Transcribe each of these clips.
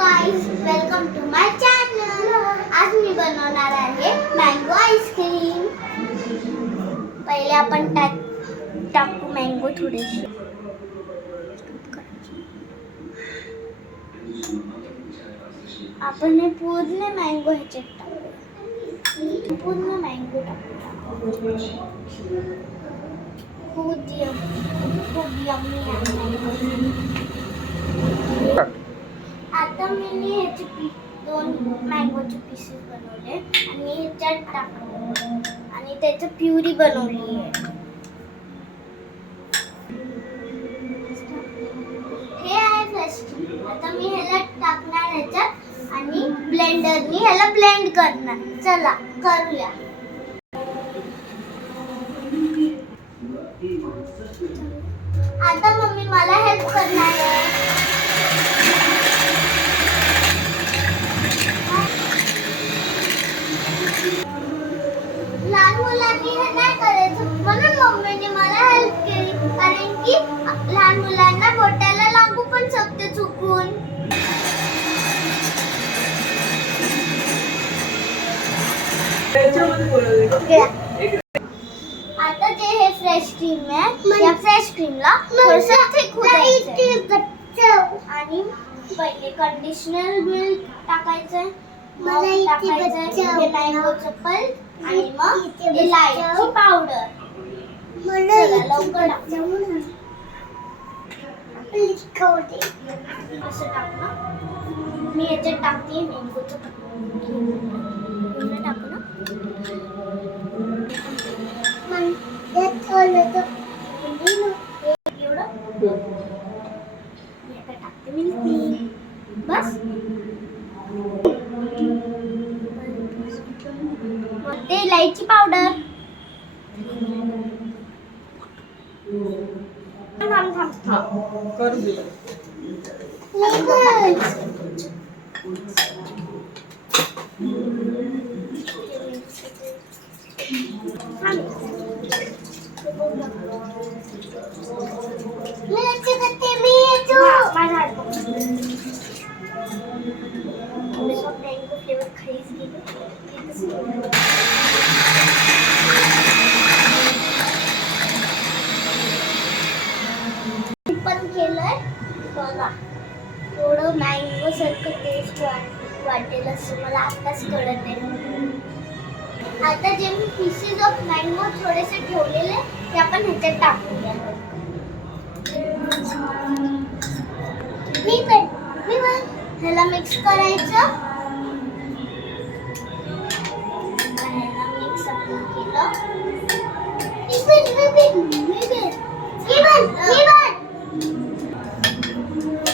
Guys, welcome to my channel. आज मी बनवणार आहे मँगो आईस्क्रीम. पहिले आपण टाकू मँगो थोडेसे. आपण हे पूर्ण मँगो ह्याच्यात टाकू. पूर्ण मँगो टाकू. खूप यम्मी आहे. आता मी ह्याचे दोन मँगोचे पीसेस बनवले आणि ह्याच्यात टाकले आणि त्याची प्युरी बनवली आहे. हे आहे फ्रेश क्रीम. आता मी ह्याला टाकणार ह्याच्यात आणि ब्लेंडरनी ह्याला ब्लेंड करणार. चला करूया. आता मम्मी मला हेल्प करणार आहे. लहान मुलांनी हे नाही करायचं म्हणून मम्मीने मला हेल्प केली, कारण की लहान मुलांना बोटाला लागू पण शकते चुकून. आता जे हे फ्रेश क्रीम आहे, या फ्रेश क्रीमला थोडंसं थिक होऊ द्यायचं आणि पहिले कंडिशनर मिल्क टाकायचं. मग टाकायचं हे मँगोचं पल्प आणि मग इलायची पावडर. चला लवकर टाकू. असं टाकू ना. मी याच्यात टाकते मँगोचं पूर्ण टाकू ना. एवढं टाकते मी. बस ते इलायची पावडर. पण केलंय बघा. थोडं मँगो सारखं टेस्ट वाटेल असं मला आताच कळत आहे. आता जे मी पीसेस ऑफ मँगो थोडेसे ठेवलेले ते आपण ह्याच्यात टाकूया. ह्याला मिक्स करायचं. ह्याला मिक्स आपण केलं.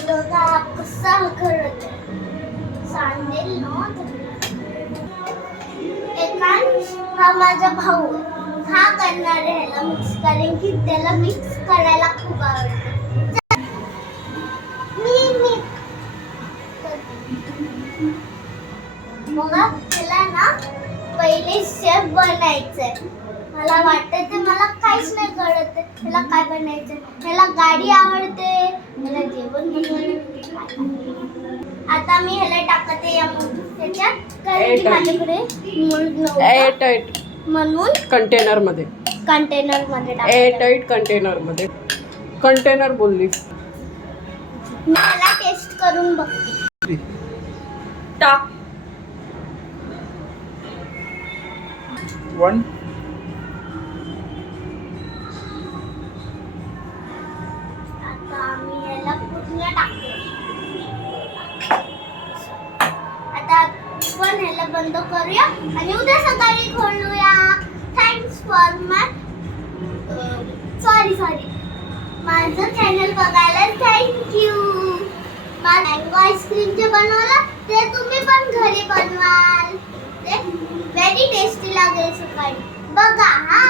बघा कसा करत सांगेल ना. एकांश हा माझा भाऊ, हा करणार आहे ह्याला मिक्स, कारण की त्याला मिक्स करायला खूप आवडतं. बघा त्याला ना पहिले शेफ बनायचंय. मला वाटतं ते मला काहीच नाही कळत त्याला काय बनायचं. त्याला गाडी आवडते, त्याला जेवण बनवायला. आता मी ह्याला टाकते या त्याच्यात, कारण की माझ्याकडे मोल्ड नव्हतं म्हणून कंटेनर मध्ये एअरटाईट कंटेनर बोलली. मी ह्याला टेस्ट करून बघते. टाक 1. आता मी याला पूर्ण टाकते. आता आपण ह्याला बंद करूया आणि उद्या सकाळी खोलूया. थँक्स फॉर सॉरी माझं चॅनल बघायला थँक्यू. मँगो आईस्क्रीम जे बनवलं ते तुम्ही पण घरी बनवाल. ते व्हेरी टेस्टी लागेल सकाळी. बघा हा.